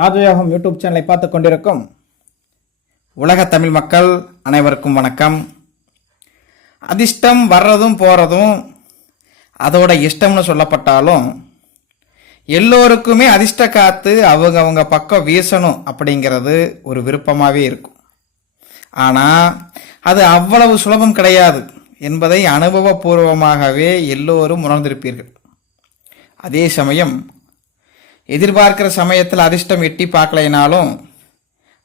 ராஜயோகம் யூடியூப் சேனலை பார்த்து கொண்டிருக்கும் உலக தமிழ் மக்கள் அனைவருக்கும் வணக்கம். அதிர்ஷ்டம் வர்றதும் போகிறதும் அதோட இஷ்டம்னு சொல்லப்பட்டாலும் எல்லோருக்குமே அதிர்ஷ்ட காற்று அவங்க அவங்க பக்கம் வீசணும் அப்படிங்கிறது ஒரு விருப்பமாகவே இருக்கும். ஆனால் அது அவ்வளவு சுலபம் கிடையாது என்பதை அனுபவபூர்வமாகவே எல்லோரும் உணர்ந்திருப்பீர்கள். அதே சமயம் எதிர்பார்க்கிற சமயத்தில் அதிர்ஷ்டம் எட்டி பார்க்கலைனாலும்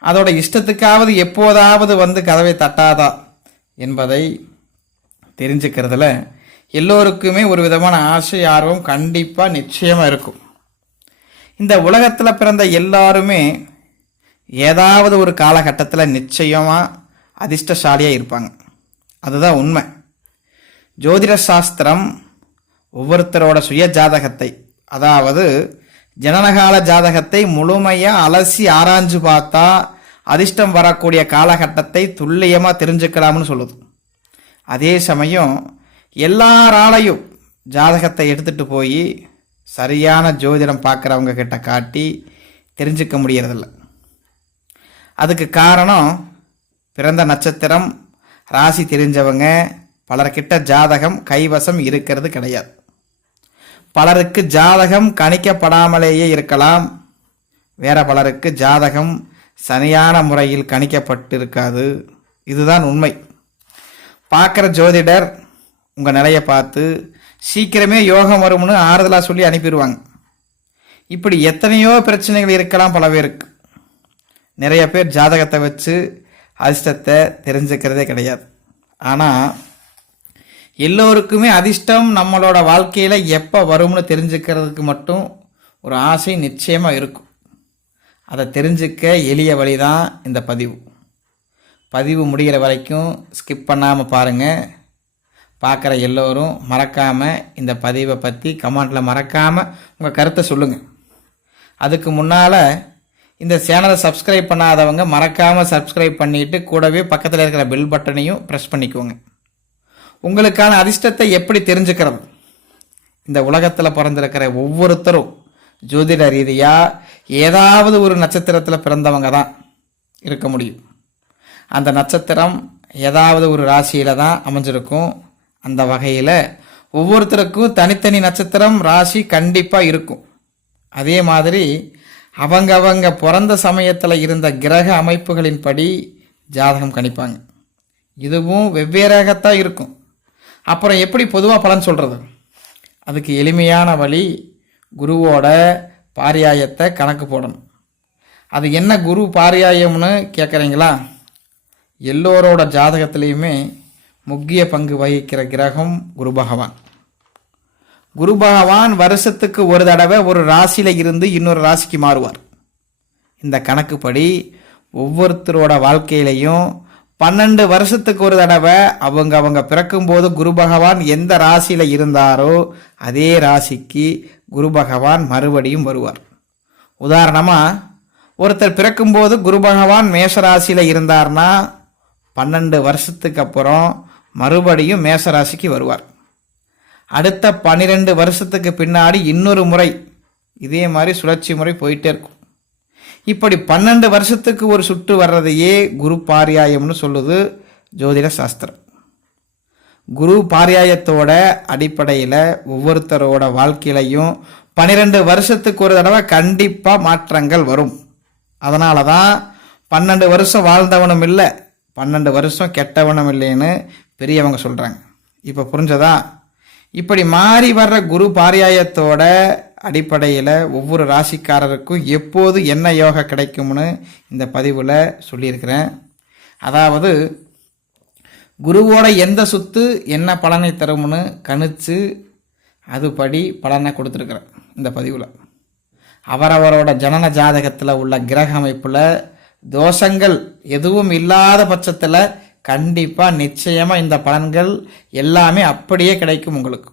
அதோட இஷ்டத்துக்காவது எப்போதாவது வந்து கதவை தட்டாதா என்பதை தெரிஞ்சுக்கிறதுல எல்லோருக்குமே ஒரு விதமான ஆசை ஆர்வம் கண்டிப்பாக நிச்சயமாக இருக்கும். இந்த உலகத்தில் பிறந்த எல்லாருமே ஏதாவது ஒரு காலகட்டத்தில் நிச்சயமாக அதிர்ஷ்டசாலியாக இருப்பாங்க. அதுதான் உண்மை. ஜோதிட சாஸ்திரம் ஒவ்வொருத்தரோட சுய ஜாதகத்தை அதாவது ஜனனகால ஜாதகத்தை முழுமையாக அலசி ஆராய்ஞ்சு பார்த்தா அதிர்ஷ்டம் வரக்கூடிய காலகட்டத்தை துல்லியமாக தெரிஞ்சுக்கலாம்னு சொல்லுது. அதே சமயம் எல்லாராலையும் ஜாதகத்தை எடுத்துகிட்டு போய் சரியான ஜோதிடம் பார்க்குறவங்க கிட்ட காட்டி தெரிஞ்சுக்க முடியறதில்ல. அதுக்கு காரணம் பிறந்த நட்சத்திரம் ராசி தெரிஞ்சவங்க பலர்கிட்ட ஜாதகம் கைவசம் இருக்கிறது கிடையாது. பலருக்கு ஜாதகம் கணிக்கப்படாமலேயே இருக்கலாம். வேற பலருக்கு ஜாதகம் சரியான முறையில் கணிக்கப்பட்டிருக்காது. இதுதான் உண்மை. பார்க்குற ஜோதிடர் உங்கள் நிலையை பார்த்து சீக்கிரமே யோகம் வரும்னு ஆறுதலாக சொல்லி அனுப்பிடுவாங்க. இப்படி எத்தனையோ பிரச்சனைகள் இருக்கலாம் பல பேருக்கு. நிறைய பேர் ஜாதகத்தை வச்சு அதிர்ஷ்டத்தை தெரிஞ்சுக்கிறதே கிடையாது. ஆனால் எல்லோருக்குமே அதிர்ஷ்டம் நம்மளோட வாழ்க்கையில் எப்போ வரும்னு தெரிஞ்சுக்கிறதுக்கு மட்டும் ஒரு ஆசை நிச்சயமாக இருக்கும். அதை தெரிஞ்சுக்க எளிய வழி தான் இந்த பதிவு. பதிவு முடிகிற வரைக்கும் ஸ்கிப் பண்ணாமல் பாருங்கள் பார்க்குற எல்லோரும் மறக்காமல் இந்த பதிவை பற்றி கமெண்டில் மறக்காமல் உங்கள் கருத்தை சொல்லுங்கள் அதுக்கு முன்னால் இந்த சேனலை சப்ஸ்கிரைப் பண்ணாதவங்க மறக்காமல் சப்ஸ்கிரைப் பண்ணிவிட்டு கூடவே பக்கத்தில் இருக்கிற பெல் பட்டனையும் ப்ரெஸ் பண்ணிக்கோங்க. உங்களுக்கான அதிர்ஷ்டத்தை எப்படி தெரிஞ்சுக்கிறது இந்த உலகத்தில் பிறந்திருக்கிற ஒவ்வொருத்தரும் ஜோதிட ரீதியாக ஏதாவது ஒரு நட்சத்திரத்தில் பிறந்தவங்க தான் இருக்க முடியும். அந்த நட்சத்திரம் ஏதாவது ஒரு ராசியில் தான் அமைஞ்சிருக்கும். அந்த வகையில் ஒவ்வொருத்தருக்கும் தனித்தனி நட்சத்திரம் ராசி கண்டிப்பாக இருக்கும். அதே மாதிரி அவங்க அவங்க பிறந்த சமயத்தில் இருந்த கிரக அமைப்புகளின்படி ஜாதகம் கணிப்பாங்க. இதுவும் வெவ்வேறாகத்தான் இருக்கும். அப்புறம் எப்படி பொதுவாக பலன் சொல்கிறது அதுக்கு எளிமையான வழி குருவோட பாரியாயத்தை கணக்கு போடணும். அது என்ன குரு பாரியாயம்னு கேட்குறீங்களா எல்லோரோட ஜாதகத்திலையுமே முக்கிய பங்கு வகிக்கிற கிரகம் குரு பகவான். குரு பகவான் வருஷத்துக்கு ஒரு தடவை ஒரு ராசியில் இருந்து இன்னொரு ராசிக்கு மாறுவார். இந்த கணக்குப்படி ஒவ்வொருத்தரோட வாழ்க்கையிலையும் பன்னெண்டு வருஷத்துக்கு ஒரு தடவை அவங்க அவங்க பிறக்கும்போது குரு பகவான் எந்த ராசியில் இருந்தாரோ அதே ராசிக்கு குரு பகவான் மறுபடியும் வருவார். உதாரணமாக ஒருத்தர் பிறக்கும்போது குரு பகவான் மேஷ ராசியில இருந்தார்னா பன்னெண்டு வருஷத்துக்கு அப்புறம் மறுபடியும் மேச ராசிக்கு வருவார். அடுத்த பன்னிரெண்டு வருஷத்துக்கு பின்னாடி இன்னொரு முறை இதே மாதிரி சுழற்சி முறை போயிட்டே இருக்கும். இப்படி பன்னெண்டு வருஷத்துக்கு ஒரு சுற்று வர்றதையே குரு பாரியாயம்னு சொல்லுது ஜோதிட சாஸ்திரம். குரு பாரியாயத்தோட அடிப்படையில் ஒவ்வொருத்தரோட வாழ்க்கையிலையும் பன்னிரெண்டு வருஷத்துக்கு ஒரு தடவை கண்டிப்பாக மாற்றங்கள் வரும். அதனால தான் பன்னெண்டு வருஷம் வாழ்ந்தவனும் இல்லை பன்னெண்டு வருஷம் கெட்டவனும் இல்லைன்னு பெரியவங்க சொல்கிறாங்க இப்போ புரிஞ்சதா? இப்படி மாறி வர்ற குரு பாரியாயத்தோட அடிப்படையில் ஒவ்வொரு ராசிக்காரருக்கும் எப்போது என்ன யோகா கிடைக்கும்னு இந்த பதிவில் சொல்லியிருக்கிறேன். அதாவது குருவோட எந்த சுத்து என்ன பலனை தரும்னு கணிச்சு அதுபடி பலனை கொடுத்துருக்குறேன் இந்த பதிவில். அவரவரோட ஜனன ஜாதகத்தில் உள்ள கிரக அமைப்பில் தோஷங்கள் எதுவும் இல்லாத பட்சத்தில் கண்டிப்பாக நிச்சயமாக இந்த பலன்கள் எல்லாமே அப்படியே கிடைக்கும் உங்களுக்கு.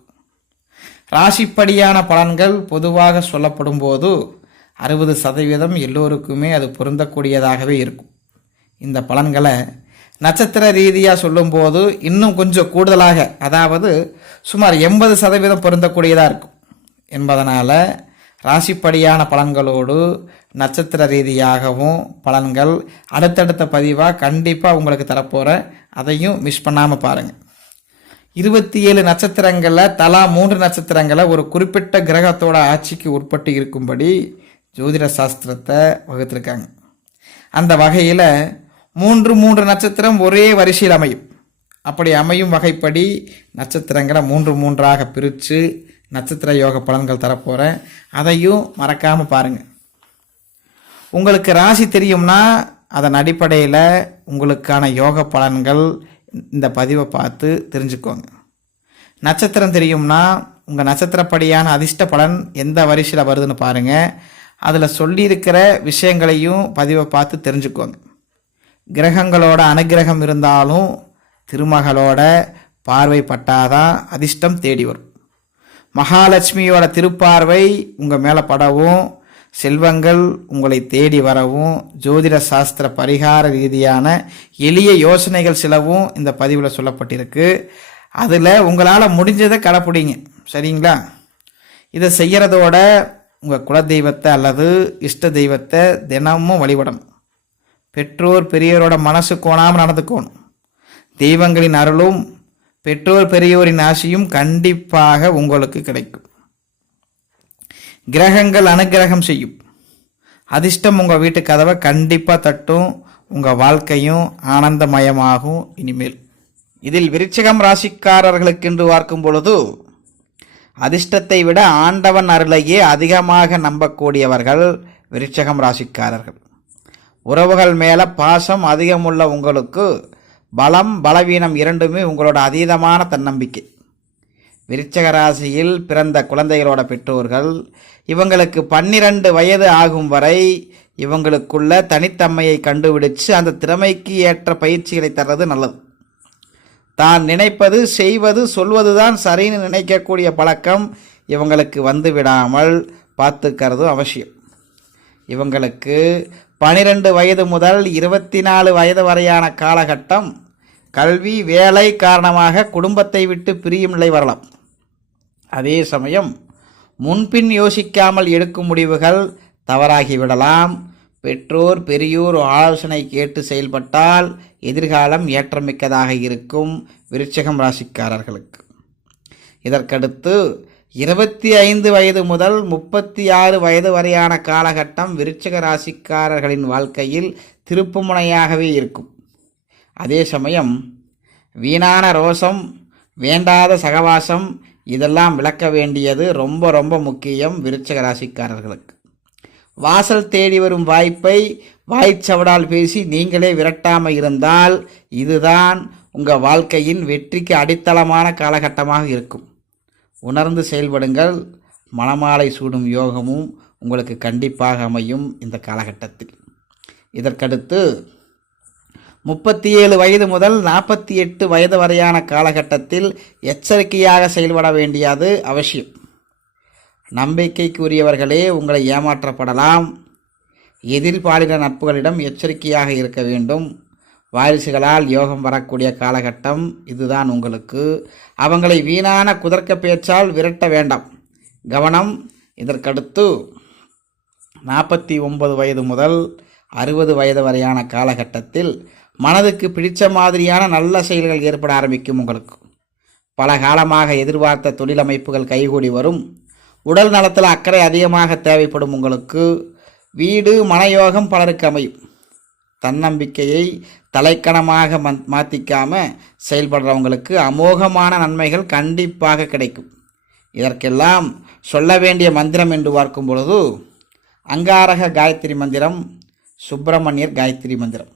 ராசிப்படியான பலன்கள் பொதுவாக சொல்லப்படும் போது அறுபது சதவீதம் எல்லோருக்குமே அது பொருந்தக்கூடியதாகவே இருக்கும். இந்த பலன்களை நட்சத்திர ரீதியாக சொல்லும்போது இன்னும் கொஞ்சம் கூடுதலாக அதாவது சுமார் எண்பது சதவீதம் பொருந்தக்கூடியதாக இருக்கும். என்பதனால் ராசிப்படியான பலன்களோடு நட்சத்திர ரீதியாகவும் பலன்கள் அடுத்தடுத்த பதிவாக கண்டிப்பாக உங்களுக்கு தரப்போகிறேன் அதையும் மிஸ் பண்ணாமல் பாருங்கள் இருபத்தி ஏழு நட்சத்திரங்களில் தலா மூன்று நட்சத்திரங்களை ஒரு குறிப்பிட்ட கிரகத்தோட ஆட்சிக்கு உட்பட்டு இருக்கும்படி ஜோதிட சாஸ்திரத்தை வகுத்திருக்காங்க. அந்த வகையில் மூன்று மூன்று நட்சத்திரம் ஒரே வரிசையில் அமையும். அப்படி அமையும் வகைப்படி நட்சத்திரங்களை மூன்று மூன்றாக பிரித்து நட்சத்திர யோக பலன்கள் தரப்போகிறேன் அதையும் மறக்காமல் பாருங்கள் உங்களுக்கு ராசி தெரியும்னா அதன் அடிப்படையில் உங்களுக்கான யோக பலன்கள் இந்த பதிவை பார்த்து தெரிஞ்சுக்கோங்க. நட்சத்திரம் தெரியும்னா உங்கள் நட்சத்திரப்படியான அதிர்ஷ்ட பலன் எந்த வரிசையில் வருதுன்னு பாருங்கள் அதில் சொல்லியிருக்கிற விஷயங்களையும் பதிவை பார்த்து தெரிஞ்சுக்கோங்க. கிரகங்களோட அனுகிரகம் இருந்தாலும் திருமகளோட பார்வைப்பட்டாதான் அதிர்ஷ்டம் தேடி வரும். மகாலட்சுமியோட திருப்பார்வை உங்கள் மேலே படவும் செல்வங்கள் உங்களை தேடி வரவும் ஜோதிட சாஸ்திர பரிகார ரீதியான எளிய யோசனைகள் சிலவும் இந்த பதிவில் சொல்லப்பட்டிருக்கு. அதில் உங்களால் முடிஞ்சதை கடைப்பிடிங்க. சரிங்களா? இதை செய்கிறதோட உங்கள் குலதெய்வத்தை அல்லது இஷ்ட தெய்வத்தை தினமும் வழிபடணும். பெற்றோர் பெரியோரோட மனசு கோணாமல் நடந்துக்கணும். தெய்வங்களின் அருளும் பெற்றோர் பெரியோரின் ஆசையும் கண்டிப்பாக உங்களுக்கு கிடைக்கும். கிரகங்கள் அனுகிரகம் செய்யும். அதிர்ஷ்டம் உங்கள் வீட்டு கதவை கண்டிப்பாக தட்டும். உங்கள் வாழ்க்கையும் ஆனந்தமயமாகும் இனிமேல். இதில் விருச்சிகம் ராசிக்காரர்களுக்கென்று பார்க்கும் பொழுது அதிர்ஷ்டத்தை விட ஆண்டவன் அருளையே அதிகமாக நம்பக்கூடியவர்கள் விருச்சகம் ராசிக்காரர்கள். உறவுகள் மேலே பாசம் அதிகமுள்ள உங்களுக்கு பலம் பலவீனம் இரண்டுமே உங்களோட அதீதமான தன்னம்பிக்கை. விருச்சக ராசியில் பிறந்த குழந்தைகளோட பெற்றோர்கள் இவங்களுக்கு பன்னிரண்டு வயது ஆகும் வரை இவங்களுக்குள்ள தனித்தன்மையை கண்டுபிடிச்சு அந்த திறமைக்கு ஏற்ற பயிற்சிகளை தர்றது நல்லது. தான் நினைப்பது செய்வது சொல்வது தான் சரின்னு நினைக்கக்கூடிய பழக்கம் இவங்களுக்கு வந்து விடாமல் பார்த்துக்கிறதும் அவசியம். இவங்களுக்கு பனிரெண்டு வயது முதல் இருபத்தி நாலு வயது வரையான காலகட்டம் கல்வி வேலை காரணமாக குடும்பத்தை விட்டு பிரியும் நிலை வரலாம். அதே சமயம் முன்பின் யோசிக்காமல் எடுக்கும் முடிவுகள் தவறாகிவிடலாம் பெற்றோர் பெரியோர் ஆலோசனை கேட்டு செயல்பட்டால் எதிர்காலம் ஏற்றமிக்கதாக இருக்கும் விருச்சகம் ராசிக்காரர்களுக்கு. இதற்கடுத்து இருபத்தி ஐந்து வயது முதல் முப்பத்தி ஆறு வயது வரையான காலகட்டம் விருச்சக ராசிக்காரர்களின் வாழ்க்கையில் திருப்புமுனையாகவே இருக்கும். அதே சமயம் வீணான ரோசம் வேண்டாத சகவாசம் இதெல்லாம் விளக்க வேண்டியது ரொம்ப ரொம்ப முக்கியம் விருச்சக ராசிக்காரர்களுக்கு. வாசல் தேடி வரும் வாய்ப்பை வாய்ச்சவடால் பேசி நீங்களே விரட்டாமல் இருந்தால் இதுதான் உங்கள் வாழ்க்கையின் வெற்றிக்கு அடித்தளமான காலகட்டமாக இருக்கும். உணர்ந்து செயல்படுங்கள். மணமாலை சூடும் யோகமும் உங்களுக்கு கண்டிப்பாக அமையும் இந்த காலகட்டத்தில். இதற்கடுத்து முப்பத்தி ஏழு வயது முதல் நாற்பத்தி எட்டு வயது வரையான காலகட்டத்தில் எச்சரிக்கையாக செயல்பட வேண்டியது அவசியம். நம்பிக்கைக்குரியவர்களே உங்களை ஏமாற்றப்படலாம். எதிர்பாலின நட்புகளிடம் எச்சரிக்கையாக இருக்க வேண்டும். வாரிசுகளால் யோகம் வரக்கூடிய காலகட்டம் இதுதான் உங்களுக்கு. அவங்களை வீணான குதர்க்க பேச்சால் விரட்ட வேண்டாம். கவனம் இதற்கடுத்து. நாற்பத்தி ஒன்பது வயது முதல் அறுபது வயது வரையான காலகட்டத்தில் மனதுக்கு பிடித்த மாதிரியான நல்ல செயல்கள் ஏற்பட ஆரம்பிக்கும் உங்களுக்கு. பல காலமாக எதிர்பார்த்த தொழிலமைப்புகள் கைகூடி வரும். உடல் நலத்தில் அக்கறை அதிகமாக தேவைப்படும் உங்களுக்கு. வீடு மனயோகம் பலருக்கு அமையும். தன்னம்பிக்கையை தலைக்கணமாக மந் மாற்றிக்காம செயல்படுறவங்களுக்கு அமோகமான நன்மைகள் கண்டிப்பாக கிடைக்கும். இதற்கெல்லாம் சொல்ல வேண்டிய மந்திரம் என்று பார்க்கும் பொழுது அங்காரக காயத்ரி மந்திரம் சுப்பிரமணியர் காயத்ரி மந்திரம்.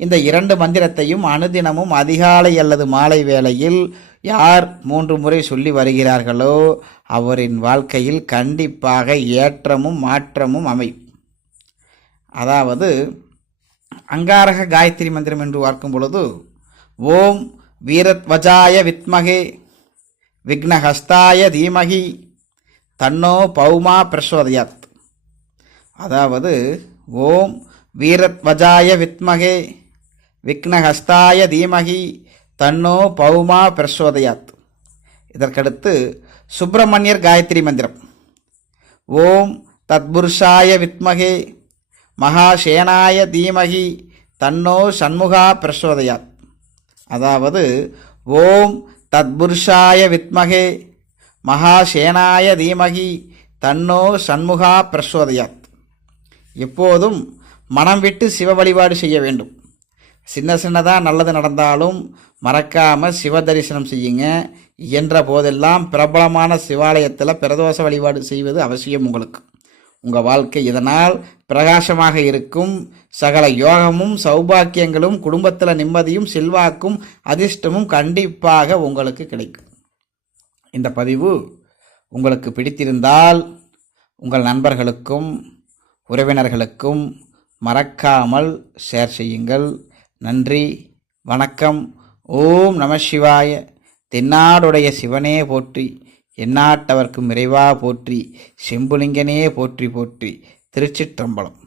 இந்த இரண்டு மந்திரத்தையும் அனுதினமும் அதிகாலை அல்லது மாலை வேளையில் யார் மூன்று முறை சொல்லி வருகிறார்களோ அவரின் வாழ்க்கையில் கண்டிப்பாக ஏற்றமும் மாற்றமும் அமையும் அதாவது அங்காரக காயத்ரி மந்திரம் என்று பார்க்கும் பொழுது ஓம் வீரத்வஜாய வித்மகே விக்னஹஸ்தாய தீமகி தன்னோ பௌமா பிரசோதயாத். அதாவது ஓம் வீரத்வஜாய வித்மகே விக்னஹஸ்தாய தீமகி தன்னோ பௌமா பிரசோதயாத். இதற்கடுத்து சுப்பிரமணியர் காயத்ரி மந்திரம். ஓம் தத்புருஷாய வித்மகே மகாசேனாய தீமகி தன்னோ சண்முகா பிரசோதயாத். அதாவது ஓம் தத்புருஷாய வித்மகே மகாசேனாய தீமகி தன்னோ சண்முகா பிரசோதயாத். எப்போதும் மனம் விட்டு சிவ வழிபாடு செய்ய வேண்டும். சின்ன சின்னதாக நல்லது நடந்தாலும் மறக்காமல் சிவ தரிசனம் செய்யுங்க. இயன்ற போதெல்லாம் பிரபலமான சிவாலயத்தில் பிரதோஷ வழிபாடு செய்வது அவசியம் உங்களுக்கு. உங்கள் வாழ்க்கை இதனால் பிரகாசமாக இருக்கும். சகல யோகமும் சௌபாக்கியங்களும் குடும்பத்தில் நிம்மதியும் செல்வாக்கும் அதிர்ஷ்டமும் கண்டிப்பாக உங்களுக்கு கிடைக்கும். இந்த பதிவு உங்களுக்கு பிடித்திருந்தால் உங்கள் நண்பர்களுக்கும் உறவினர்களுக்கும் மறக்காமல் ஷேர் செய்யுங்கள். நன்றி வணக்கம். ஓம் நம சிவாய. தென்னாடுடைய சிவனே போற்றி எந்நாட்டவர்க்கும் இறைவா போற்றி செம்புலிங்கனே போற்றி போற்றி திருச்சிற்றம்பலம்.